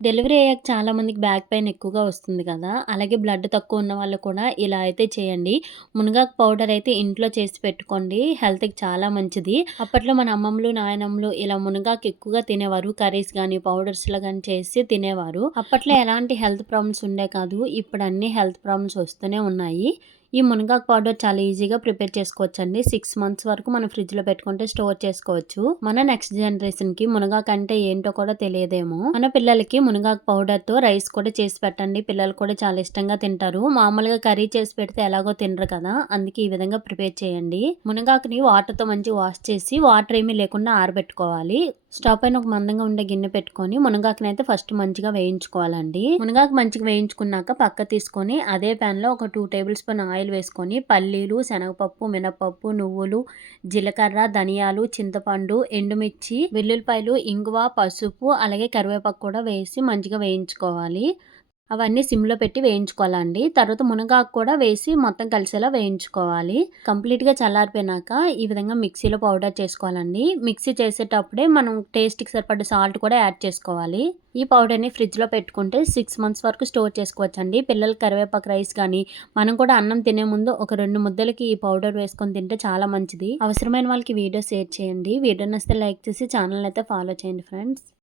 Delivery అయ్యాక చాలామందికి back pain ఎక్కువగా వస్తుంది కదా! అలాగే బ్లడ్ తక్కువ ఉన్న వాళ్ళు కూడా ఇలా అయితే చేయండి. మునగాకు పౌడర్ అయితే ఇంట్లో చేసి పెట్టుకోండి. హెల్త్‌కి చాలా మంచిది. అప్పట్లో మన అమ్మమ్మలు, నాయనమ్మలు ఇలా మునగాకు ఎక్కువగా తినేవారు. కర్రీస్ కానీ పౌడర్స్‌లో కానీ చేసి తినేవారు. అప్పట్లో ఎలాంటి హెల్త్ ప్రాబ్లమ్స్ ఉండే కాదు. ఇప్పుడు అన్ని హెల్త్ ప్రాబ్లమ్స్ వస్తూనే ఉన్నాయి. ఈ మునగాకు పౌడర్ చాలా ఈజీగా ప్రిపేర్ చేసుకోవచ్చండి. సిక్స్ మంత్స్ వరకు మనం ఫ్రిడ్జ్‌లో పెట్టుకుంటే స్టోర్ చేసుకోవచ్చు. మన నెక్స్ట్ జనరేషన్‌కి మునగాకు అంటే ఏంటో కూడా తెలియదేమో. మన పిల్లలకి మునగాకు పౌడర్‌తో రైస్ కూడా చేసి పెట్టండి. పిల్లలు కూడా చాలా ఇష్టంగా తింటారు. మామూలుగా కర్రీ చేసి పెడితే ఎలాగో తినరు కదా! అందుకే ఈ విధంగా ప్రిపేర్ చేయండి. మునగాకుని వాటర్‌తో మంచి వాష్ చేసి వాటర్ ఏమీ లేకుండా ఆరబెట్టుకోవాలి. స్టవ్ పైన ఒక మందంగా ఉండే గిన్నె పెట్టుకొని మునగాకుని అయితే ఫస్ట్ మంచిగా వేయించుకోవాలండి. మునగాకు మంచిగా వేయించుకున్నాక పక్క తీసుకొని అదే ప్యాన్‌లో ఒక టూ టేబుల్ స్పూన్ ఆయిల్ వేసుకొని పల్లీలు, శనగపప్పు, మినపప్పు, నువ్వులు, జీలకర్ర, ధనియాలు, చింతపండు, ఎండుమిర్చి, వెల్లుల్లిపాయలు, ఇంగువ, పసుపు అలాగే కరివేపాకు కూడా వేసి మంచిగా వేయించుకోవాలి. అవన్నీ సిమ్‌లో పెట్టి వేయించుకోవాలండి. తర్వాత మునగాకు కూడా వేసి మొత్తం కలిసేలా వేయించుకోవాలి. కంప్లీట్‌గా చల్లారిపోయినాక ఈ విధంగా మిక్సీలో పౌడర్ చేసుకోవాలండి. మిక్సీ చేసేటప్పుడే మనం టేస్ట్‌కి సరిపడే సాల్ట్ కూడా యాడ్ చేసుకోవాలి. ఈ పౌడర్‌ని ఫ్రిడ్జ్‌లో పెట్టుకుంటే సిక్స్ మంత్స్ వరకు స్టోర్ చేసుకోవచ్చండి. పిల్లలు కరివేపాకు రైస్ కానీ, మనం కూడా అన్నం తినే ముందు ఒక రెండు ముద్దలకి ఈ పౌడర్ వేసుకొని తింటే చాలా మంచిది. అవసరమైన వాళ్ళకి వీడియో షేర్ చేయండి. వీడియో నచ్చితే లైక్ చేసి ఛానల్ అయితే ఫాలో చేయండి ఫ్రెండ్స్.